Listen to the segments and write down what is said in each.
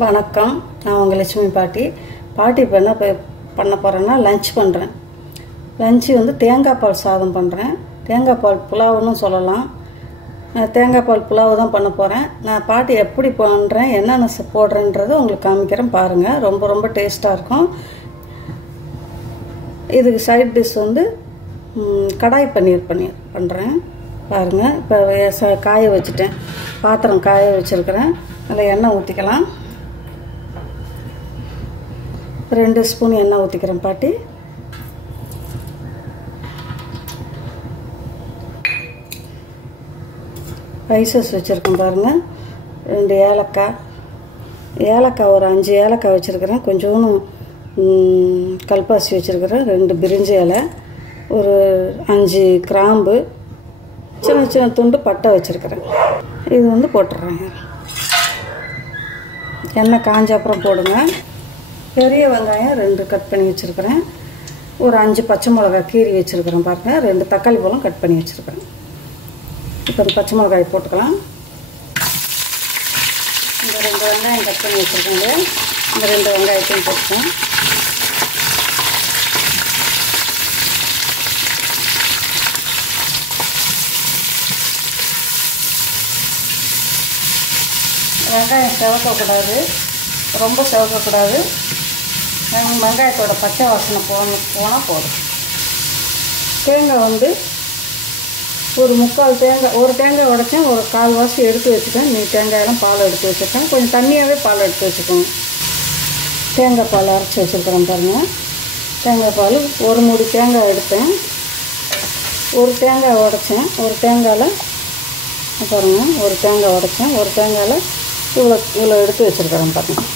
வணக்கம். நான் உங்கள் லட்சுமி பாட்டி. இப்போ என்ன பண்ண போகிறேன்னா லஞ்ச் பண்ணுறேன். லஞ்சு வந்து தேங்காய் பால் சாதம் பண்ணுறேன். தேங்காய் பால் புலாவுன்னு சொல்லலாம். தேங்காய் பால் புலாவு தான் பண்ண போகிறேன். நான் பாட்டி எப்படி பண்ணுறேன், என்னென்ன போடுறேன்றது உங்களுக்கு காமிக்கிறேன் பாருங்கள். ரொம்ப ரொம்ப டேஸ்ட்டாக இருக்கும். இதுக்கு சைட் டிஷ் வந்து கடாய் பன்னீர் பண்ணுறேன் பாருங்கள். இப்போ காய வச்சுட்டேன், பாத்திரம் காய வச்சுருக்கிறேன். அதில் எண்ணெய் ஊற்றிக்கலாம். 2 ஸ்பூன் எண்ணெய் ஊற்றிக்கிறேன் பாட்டி. ஸ்பைசஸ் வச்சுருக்கேன் பாருங்கள். 2 ஏலக்காய் ஒரு 5 ஏலக்காய் வச்சுருக்கிறேன். கொஞ்சோன்னு கல்பாசி வச்சுருக்கிறேன். 2 பிரிஞ்சி இலை, ஒரு 5 கிராம்பு, சின்ன சின்ன துண்டு பட்டை வச்சுருக்கிறேன். இது வந்து போட்டுடுறேங்க. எண்ணெய் காஞ்ச அப்புறம் போடுங்க. பெரிய வெங்காயம் 2 கட் பண்ணி வச்சுருக்கிறேன். ஒரு 5 பச்சை மிளகாய் கீரி வச்சுருக்கிறேன் பாருங்கள். 2 தக்காளி பழம் கட் பண்ணி வச்சுருக்கிறேன். இப்போ இந்த பச்சை மிளகாய் போட்டுக்கலாம். இந்த 2 வெங்காயம் கட் பண்ணி வச்சுருக்கேங்க. இந்த 2 வெங்காயத்தையும் போட்டுக்கேன். வெங்காயம் செவக்கக்கூடாது, ரொம்ப செவக்கக்கூடாது. வெங்காயத்தோட பச்சை வாசனை போனால் போதும். தேங்காய் வந்து ஒரு 3/4 தேங்காய், ஒரு தேங்காய் உடைச்சேன், ஒரு 1/4 வாசி எடுத்து வச்சுட்டேன். தேங்காயெல்லாம் பால் எடுத்து வச்சுருக்கேன். கொஞ்சம் தண்ணியாகவே பால் எடுத்து வச்சுக்கோங்க. தேங்காய் பால் அரைச்சி வச்சுருக்கிறேன் பாருங்கள். தேங்காய் பால் ஒரு மூடி தேங்காய் எடுத்தேன். ஒரு தேங்காய் உடைச்சேன். ஒரு தேங்காயில் பாருங்கள், ஒரு தேங்காய் உடைச்சேன். ஒரு தேங்காயில் இவ்வளோ எடுத்து வச்சுருக்கிறேன் பாருங்கள்.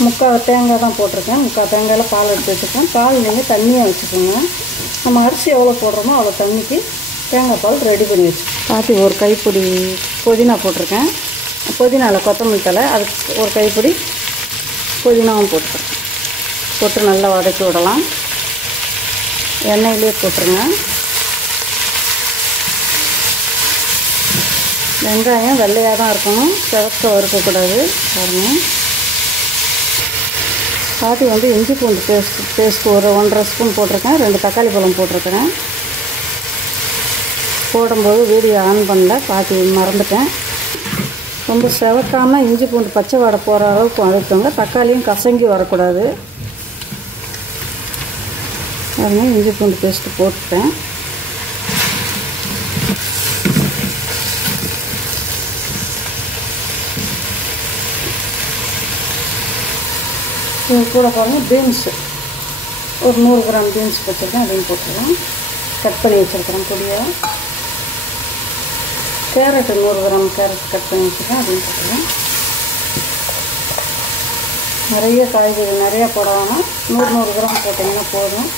3/4 தேங்காய் தான் போட்டிருக்கேன். 3/4 தேங்காயில் பால் எடுத்து வச்சுருக்கேன். பால் நீங்கள் தண்ணியாக வச்சுக்கோங்க. நம்ம அரிசி எவ்வளோ போடுறோமோ அவ்வளோ தண்ணிக்கு தேங்காய் பால் ரெடி பண்ணி வச்சு பாட்டி. ஒரு கைப்பிடி புதினா போட்டிருக்கேன். புதினாவில் கொத்தமல்லி தழை, அதுக்கு ஒரு கைப்பிடி புதினாவும் போட்டுருக்கேன். போட்டு நல்லா வதக்கி விடலாம். எண்ணெயிலே போட்டுருங்க. வெங்காயம் வெள்ளையாக தான் இருக்கணும், சிவக்க வறுக்கக்கூடாது பாருங்கள். பாட்டி வந்து இஞ்சி பூண்டு பேஸ்ட்டு ஒரு 1.5 ஸ்பூன் போட்டிருக்கேன். 2 தக்காளி பழம் போட்டிருக்கிறேன். போடும்போது வீடியோ ஆன் பண்ணல, பாட்டி மறந்துட்டேன். ரொம்ப செவக்காமல் இஞ்சி பூண்டு பச்சை வாடை போகிற அளவுக்கு வதக்குங்க. தக்காளியும் கசங்கி வரக்கூடாது. அதனால் இஞ்சி பூண்டு பேஸ்ட்டு போட்டுட்டேன். இது கூட பாருங்கள் பீன்ஸு ஒரு 100 கிராம் பீன்ஸ் வச்சுருக்கேன். அதையும் போட்டுருக்கேன். கட் பண்ணி வச்சுருக்கிறேன் பொடியாக. கேரட்டு 100 கிராம் கேரட் கட் பண்ணி வச்சுருக்கேன். அதையும் போட்டுருக்கேன். நிறைய காய்கறி நிறையா போடாமல் 100 கிராம் போட்டிங்கன்னா போதும்.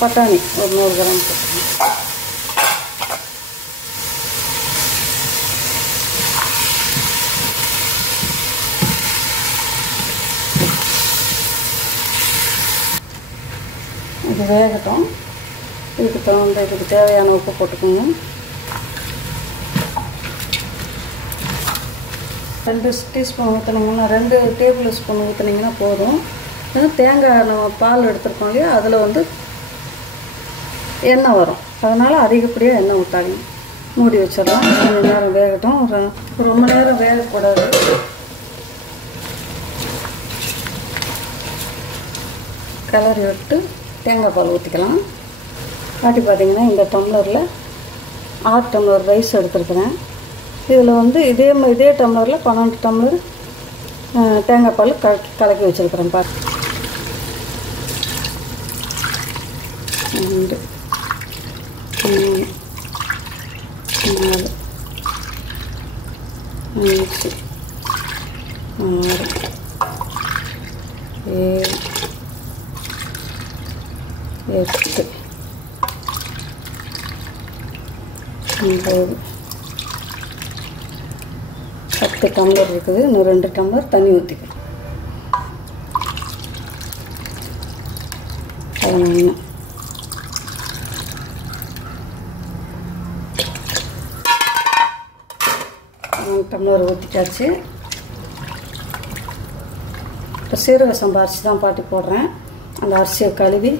பட்டாணி ஒரு 100 கிராம் போட்டுருக்கேன். இது வேகட்டும். இதுக்கு தேவையான உப்பு போட்டுக்கோங்க. 2 டீஸ்பூன் ஊற்றுனீங்கன்னா, 2 டேபிள் ஸ்பூன் ஊற்றுனீங்கன்னா போதும். தேங்காய் நம்ம பால் எடுத்துருக்கோம் இல்லையா, அதில் வந்து எண்ணெய் வரும். அதனால் அதிகப்படியாக எண்ணெய் ஊற்றாதீங்க. மூடி வச்சிடலாம். கொஞ்சம் நேரம் வேகட்டும். ரொம்ப நேரம் வேகக்கூடாது. கிளறி விட்டு தேங்காய் பால் ஊற்றிக்கலாம். பாட்டி பார்த்திங்கன்னா இந்த டம்ளரில் 6 டம்ளர் ரைஸ் எடுத்துருக்குறேன். இதில் வந்து இதே டம்ளரில் 12 டம்ளர் தேங்காய் பால் கலக்கி வச்சுருக்கிறேன். பாட்டு 2 3 4 5 6 7 8 9 10 டம்ளர் இருக்குது. இன்னும் 2 டம்ளர் தண்ணி ஊற்றிக்கலாம். 11 11 டம்ளர் ஊற்றிட்டாச்சு. இப்போ சீரக சம்பா அரிசி தான் பாட்டி போடுறேன். அந்த அரிசியை கழுவி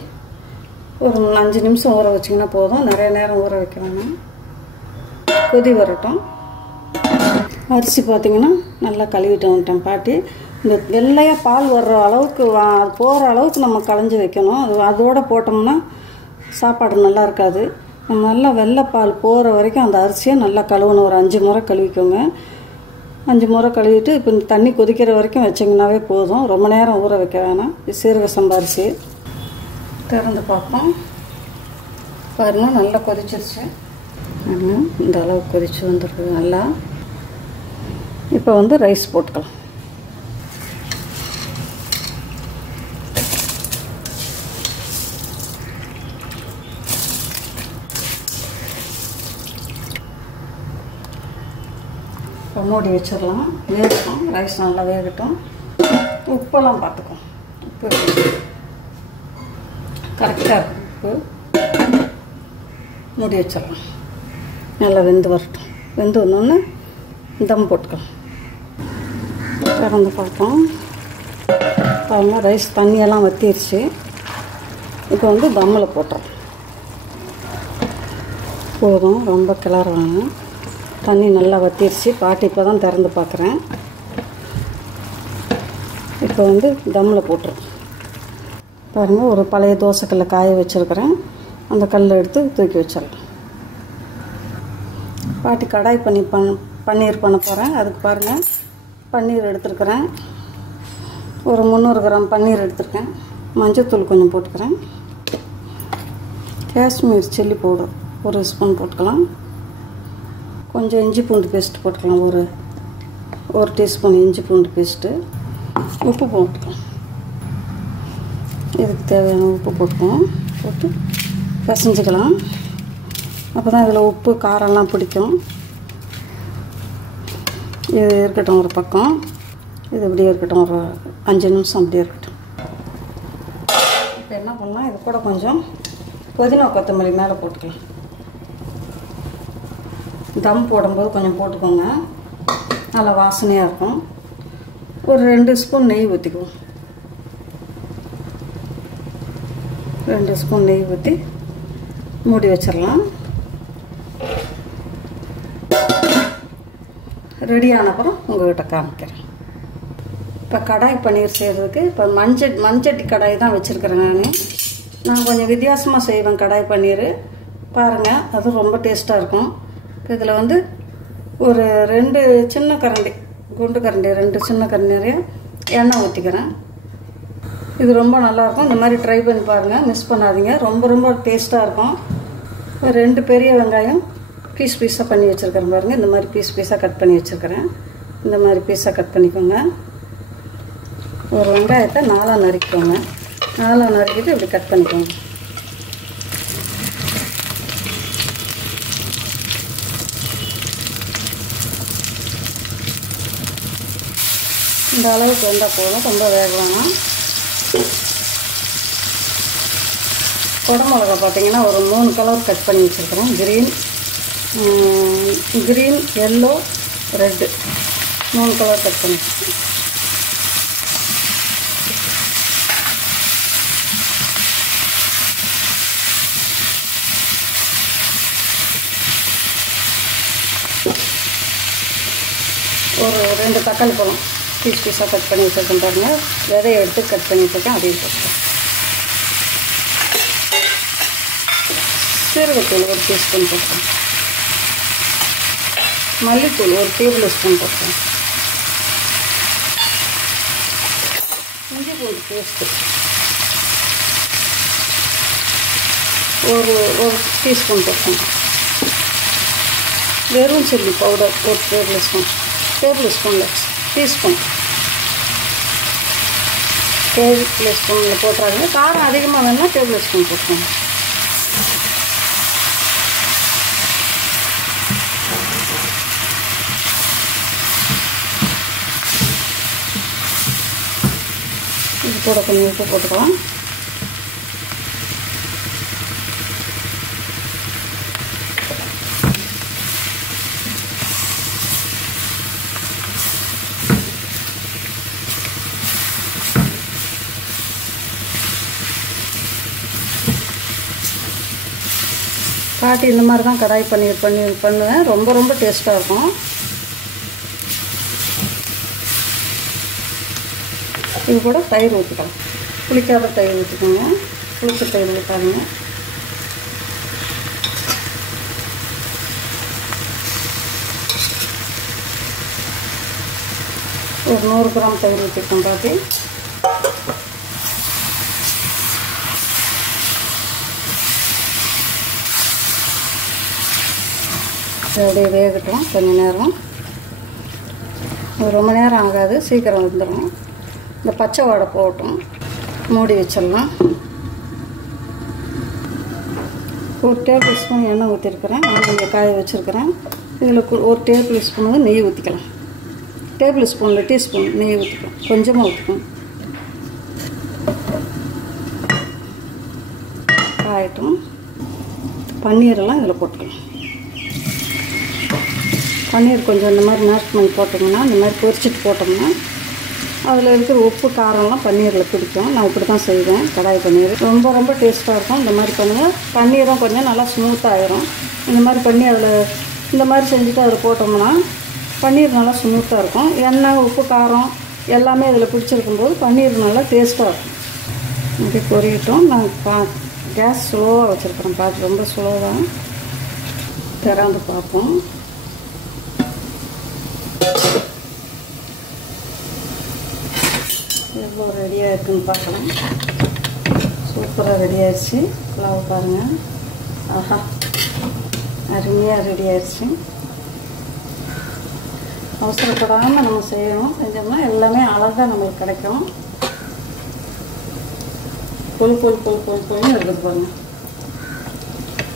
ஒரு 5 நிமிஷம் ஊற வச்சிங்கன்னா போதும். நிறைய நேரம் ஊற வைக்க வேணாம். கொதி வரட்டும். அரிசி பார்த்திங்கன்னா நல்லா கழுவிட்டு வந்துட்டேன் பாட்டி. இந்த வெள்ளையாக பால் வர்ற அளவுக்கு போகிற அளவுக்கு நம்ம களைஞ்சி வைக்கணும். அதோடு போட்டோம்னா சாப்பாடு நல்லா இருக்காது. நம்ம நல்லா வெள்ளைப்பால் போகிற வரைக்கும் அந்த அரிசியை நல்லா கழுவணும். ஒரு 5 முறை கழுவிக்கோங்க. 5 முறை கழுவிட்டு இப்போ இந்த தண்ணி கொதிக்கிற வரைக்கும் வச்சிங்கன்னாவே போதும். ரொம்ப நேரம் ஊற வைக்க வேணாம். இது சீரக சம்பா அரிசி. திறந்து பார்ப்போம். பாருங்கள் நல்லா கொதிச்சிருச்சு. இந்த அளவுக்கு கொதிச்சு வந்துருக்கு நல்லா. இப்போ வந்து ரைஸ் போட்டுக்கலாம். இப்போ மூடி வச்சிடலாம். வேகட்டும். ரைஸ் நல்லா வேகட்டும். உப்பெல்லாம் பார்த்துக்கோம். உப்பு கரெக்டாக இருக்கும். உப்பு மூடி வச்சிடலாம். நல்லா வெந்து வரட்டும். வெந்து வந்தோடனே தம் போட்டுக்கலாம். திறந்து பார்ப்போம். பாருங்கள் ரைஸ் தண்ணியெல்லாம் வற்றிடுச்சு. இப்போ வந்து தம்மில் போட்டுறோம். போதும், ரொம்ப கிளற வேணும். தண்ணி நல்லா வற்றிடுச்சு. பாட்டி இப்போ தான் திறந்து பார்க்குறேன். இப்போ வந்து தம்மில் போட்டுரும். பாருங்கள் ஒரு பழைய தோசைக்கல்லை காய வச்சுருக்கிறேன். அந்த கல்லை எடுத்து தூக்கி வச்சிடலாம். பாட்டி கடாய் பன்னீர் பண்ண போகிறேன். அதுக்கு பாருங்கள் பன்னீர் எடுத்துருக்கிறேன். ஒரு 300 கிராம் பன்னீர் எடுத்துருக்கேன். மஞ்சள்தூள் கொஞ்சம் போட்டுக்கிறேன். காஷ்மீர் சில்லி பவுடர் 1 ஸ்பூன் போட்டுக்கலாம். கொஞ்சம் இஞ்சி பூண்டு பேஸ்ட் போட்டுக்கலாம். ஒரு டீஸ்பூன் இஞ்சி பூண்டு பேஸ்ட்டு. உப்பு போட்டுக்கலாம். இதுக்கு தேவையான உப்பு போட்டுக்கலாம். போட்டு பிசைஞ்சிக்கலாம். அப்போ தான் இதில் உப்பு காரம்லாம் பிடிக்கும். இது இருக்கட்டும் ஒரு பக்கம். இது இப்படியே இருக்கட்டும். ஒரு 5 நிமிஷம் அப்படியே இருக்கட்டும். இப்போ என்ன பண்ணலாம், இது கூட கொஞ்சம் புதினா கொத்தமல்லி மேலே போட்டுக்கலாம். தம் போடும்போது கொஞ்சம் போட்டுக்கோங்க. நல்லா வாசனையாக இருக்கும். ஒரு 2 ஸ்பூன் நெய் ஊற்றிக்குவோம். 2 ஸ்பூன் நெய் ஊற்றி மூடி வச்சிடலாம். ரெடியான அப்புறம் உங்கள்கிட்ட காமிக்கிறேன். இப்போ கடாய் பன்னீர் செய்கிறதுக்கு இப்போ மண்சட்டி கடாய் தான் வச்சுருக்கிறேன். நான் கொஞ்சம் வித்தியாசமாக செய்வேன் கடாய் பன்னீர். பாருங்கள், அது ரொம்ப டேஸ்ட்டாக இருக்கும். இதில் வந்து ஒரு 2 சின்ன கரண்டி, குண்டு கரண்டி 2 சின்ன கரண்டி நிறைய எண்ணெய் ஊற்றிக்கிறேன். இது ரொம்ப நல்லாயிருக்கும். இந்த மாதிரி ட்ரை பண்ணி பாருங்கள், மிஸ் பண்ணாதீங்க. ரொம்ப ரொம்ப டேஸ்ட்டாக இருக்கும். 2 பெரிய வெங்காயம் பீஸாக பண்ணி வச்சுருக்கிறேன் பாருங்கள். இந்த மாதிரி பீஸாக கட் பண்ணி வச்சுருக்கிறேன். இந்த மாதிரி பீஸாக கட் பண்ணிக்கோங்க. ஒரு வெங்காயத்தை 4ஆக நறுக்கிக்கோங்க. 4ஆக நறுக்கிட்டு இப்படி கட் பண்ணிக்கோங்க. இந்த அளவுக்கு வெந்தால் போதும். ரொம்ப வேக வேணாம். குடமிளகா பார்த்தீங்கன்னா ஒரு 3 கலர் கட் பண்ணி வச்சுருக்கிறேன். Green, yellow, red 3 colour cut பண்ணி வச்சுருக்கேன். ஒரு 2 தக்காளி பழம் பீஸாக கட் பண்ணி வச்சுருக்கேன் பாருங்கள். விதையை எடுத்து கட் பண்ணி வச்சுருக்கேன். அதையும் போட்டுருக்கேன். சீரகத்தூள் 1 டீஸ்பூன் போட்டுருக்கேன். மல்லித்தூள் 1 டேபிள் ஸ்பூன் போட்டுருக்கேன். இஞ்சி பூண்டு பேஸ்ட்டு ஒரு டீஸ்பூன் போட்டுருக்கேன். வெறும் சில்லி பவுடர் 1 டேபிள் ஸ்பூனில் டீஸ்பூன் ஸ்பூனில் போட்டுறாங்க. காரம் அதிகமாக வேணும்னா டேபிள் ஸ்பூன் போட்டுக்கோங்க. இது கூட கொஞ்சம் உப்பு போட்டுக்கலாம். பாட்டி இந்த மாதிரி தான் கடாய் பன்னீர் பண்ணுவேன். ரொம்ப ரொம்ப டேஸ்ட்டாக இருக்கும். இது கூட தயிர் ஊற்றிக்கலாம். புளிக்காத தயிர் ஊற்றிக்கோங்க. புளிச்ச தயிர் ஊற்றாதீங்க. ஒரு 100 கிராம் தயிர் ஊற்றிருக்கோம் பாட்டி. அப்படியே வேகட்டும் கொஞ்சம் நேரம். ரொம்ப நேரம் ஆகாது, சீக்கிரம் வந்துடும். இந்த பச்சை வாடை போகட்டும். மூடி வச்சிடலாம். ஒரு டேபிள் ஸ்பூன் எண்ணெய் ஊற்றிருக்கிறேன். இங்கே காய வச்சுருக்கிறேன். இதில் ஒரு டேபிள் ஸ்பூன் வந்து நெய் ஊற்றிக்கலாம். டேபிள் ஸ்பூனில் டீஸ்பூன் நெய் ஊற்றிக்கலாம். கொஞ்சமாக ஊற்றிக்கணும். காயட்டும். பன்னீரெல்லாம் இதில் போட்டுக்கலாம். பன்னீர் கொஞ்சம் இந்த மாதிரி மேஷ் பண்ணி போட்டோம்னா, இந்த மாதிரி பொரிச்சிட்டு போட்டோம்னா அதில் இருக்கிற உப்பு காரம்லாம் பன்னீரில் பிடிக்கும். நான் இப்படி தான் செய்வேன். கடாய் பன்னீர் ரொம்ப ரொம்ப டேஸ்ட்டாக இருக்கும். இந்த மாதிரி பண்ணுங்கள். பன்னீரும் கொஞ்சம் நல்லா ஸ்மூத்தாகிடும். இந்த மாதிரி பண்ணி அதில் இந்த மாதிரி செஞ்சுட்டு அதில் போட்டோம்னா பன்னீர் நல்லா ஸ்மூத்தாக இருக்கும். எண்ணெய் உப்பு காரம் எல்லாமே இதில் பிடிச்சிருக்கும்போது பன்னீர் நல்லா டேஸ்ட்டாக இருக்கும். இப்படி பொரியட்டும். நான் கேஸ் ஸ்லோவாக வச்சுருக்கிறேன். பார்த்து ரொம்ப ஸ்லோவாக திறந்து பார்ப்போம். எவ்வளோ ரெடியாக இருக்குதுன்னு பார்க்கலாம். சூப்பராக ரெடி ஆயிடுச்சு. புலாவு பாருங்கள். ஆஹா, அருமையாக ரெடி ஆயிடுச்சு. அவசரப்படாமல் நம்ம செய்யணும். செஞ்சோம்னா எல்லாமே அழகாக நம்மளுக்கு கிடைக்கும். பொழுன்னு இருக்குது பாருங்கள்.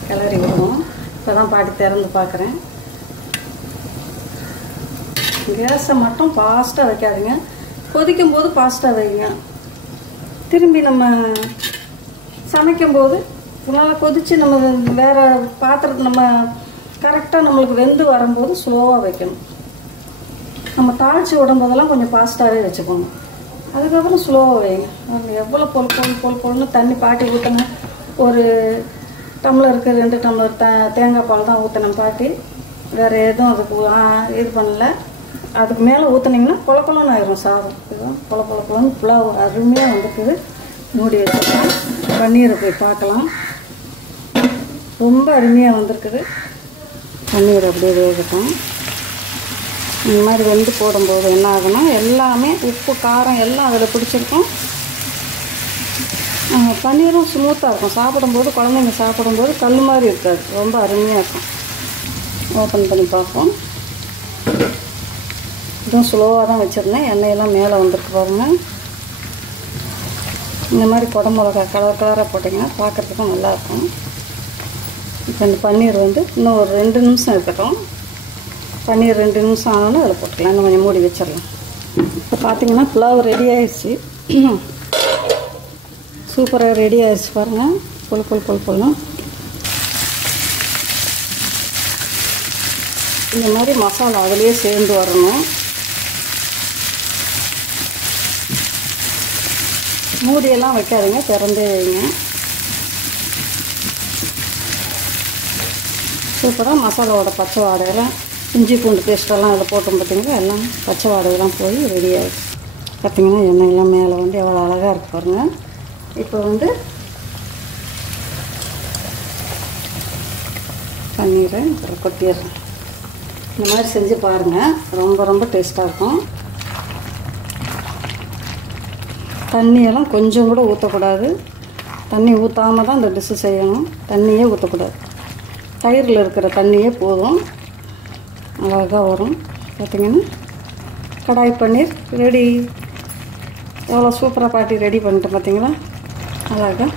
கிளறி விடணும். இப்போ தான் பாட்டி திறந்து பார்க்குறேன். கேஸை மட்டும் ஃபாஸ்ட்டாக வைக்காதீங்க. கொதிக்கும் போது ஃபாஸ்ட்டாக வைங்க. திரும்பி நம்ம சமைக்கும்போது நல்லா கொதித்து நம்ம வேறு பாத்திரத்தை நம்ம கரெக்டாக நம்மளுக்கு வெந்து வரும்போது ஸ்லோவாக வைக்கணும். நம்ம தாளித்து விடும்போதெல்லாம் கொஞ்சம் ஃபாஸ்ட்டாகவே வச்சுக்கோங்க. அதுக்கப்புறம் ஸ்லோவாக வைங்க. எவ்வளோ பொழுன்னு தண்ணி பாட்டி ஊற்றின ஒரு டம்ளருக்கு 2 டம்ளர் தேங்காய் பால் தான் ஊற்றினேன் பாட்டி. வேறு எதுவும் அதுக்கு இது பண்ணல. அதுக்கு மேலே ஊற்றுனீங்கன்னா கொலன்னு ஆயிரும் சாதம். இதுதான் கொலன்னு புலாவு அருமையாக வந்துருக்குது. மூடி வச்சுக்கலாம். பன்னீரை போய் பார்க்கலாம். ரொம்ப அருமையாக வந்திருக்குது. பன்னீர் அப்படியே வேகட்டும். இந்த மாதிரி வெந்து போடும்போது என்ன ஆகுனா எல்லாமே உப்பு காரம் எல்லாம் அதில் பிடிச்சிருக்கும். பன்னீரும் ஸ்மூத்தாக இருக்கும். சாப்பிடும்போது குழந்தைங்க சாப்பிடும்போது கல் மாதிரி இருக்காது. ரொம்ப அருமையாக இருக்கும். ஓப்பன் பண்ணி பார்ப்போம். இதுவும் ஸ்லோவாக தான் வச்சுருந்தேன். எண்ணெயெல்லாம் மேலே வந்துருக்கு பாருங்கள். இந்த மாதிரி குடமிளகா கலராக போட்டிங்கன்னா பார்க்குறதுக்கும் நல்லாயிருக்கும். இப்போ இந்த பன்னீர் வந்து இன்னும் ஒரு 2 நிமிஷம் இருக்கட்டும். பன்னீர் 2 நிமிஷம் ஆனாலும் அதில் போட்டுக்கலாம். இன்னும் கொஞ்சம் மூடி வச்சிடலாம். இப்போ பார்த்தீங்கன்னா புலாவு ரெடி ஆயிடுச்சு. சூப்பராக ரெடி ஆயிடுச்சு பாருங்கள். பொல் இந்த மாதிரி மசாலா அதிலே சேர்ந்து வரணும். மூடியெல்லாம் வைக்காதுங்க, திறந்தே வைங்க. சூப்பராக மசாலாவோட பச்சை வாடையெல்லாம் இஞ்சி பூண்டு பேஸ்ட்டெல்லாம் அதில் போட்டோம் பார்த்தீங்களா, எல்லாம் பச்சை வாடையெல்லாம் போய் ரெடி ஆகிடுச்சு. பார்த்திங்கன்னா எண்ணெயெல்லாம் மேலே வந்து எவ்வளோ அழகாக இருக்குது பாருங்கள். இப்போ வந்து பன்னீரை இதில் கொட்டிடுறேன். இந்த மாதிரி செஞ்சு பாருங்கள். ரொம்ப ரொம்ப டேஸ்ட்டாக இருக்கும். தண்ணியெல்லாம் கொஞ்சம் கூட ஊற்றக்கூடாது. தண்ணி ஊற்றாமல் தான் இந்த டிஷ்ஷு செய்யணும். தண்ணியே ஊற்றக்கூடாது. தயிரில் இருக்கிற தண்ணியே போதும். அழகாக வரும். பார்த்திங்கன்னா கடாய் பன்னீர் ரெடி. எவ்வளோ சூப்பராக பாட்டி ரெடி பண்ணிட்டு பார்த்தீங்களா. அழகாக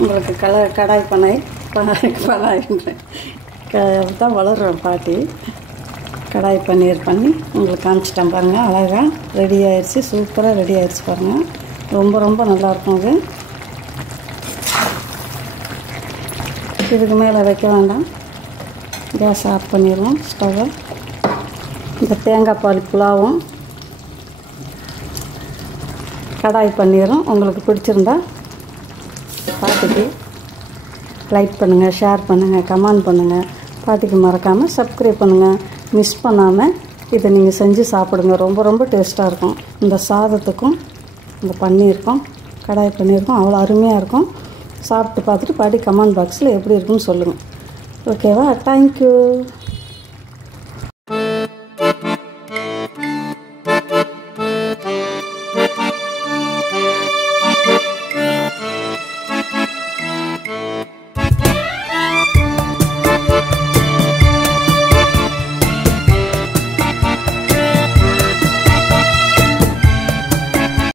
உங்களுக்கு கடாய் பன்னாயின்றேன் தான் வளர்றோம் பாட்டி. கடாய் பன்னீர் பண்ணி உங்களுக்கு காமிச்சிட்டேன் பாருங்கள். அழகாக ரெடி ஆயிடுச்சு. சூப்பராக ரெடி ஆயிடுச்சு பாருங்கள். ரொம்ப ரொம்ப நல்லாயிருக்கும். இது இதுக்கு மேலே வைக்க வேண்டாம். கேஸ் ஆஃப் பண்ணிடுவோம் ஸ்டவ்வை. இந்த தேங்காய் பால் புலாவும் கடாய் பன்னீரும் உங்களுக்கு பிடிச்சிருந்தா பாட்டிக்கு லைக் பண்ணுங்கள், ஷேர் பண்ணுங்கள், கமெண்ட் பண்ணுங்கள். பாட்டிக்கு மறக்காமல் சப்ஸ்கிரைப் பண்ணுங்கள். மிஸ் பண்ணாமல் இதை நீங்கள் செஞ்சு சாப்பிடுங்க. ரொம்ப ரொம்ப டேஸ்ட்டாக இருக்கும். இந்த சாதத்துக்கும் இந்த பன்னீருக்கும், கடாய் பன்னீருக்கும் அவ்வளோ அருமையாக இருக்கும். சாப்பிட்டு பார்த்துட்டு பாட்டி கமெண்ட் பாக்ஸில் எப்படி இருக்குன்னு சொல்லுங்கள். ஓகேவா? தேங்க்யூ.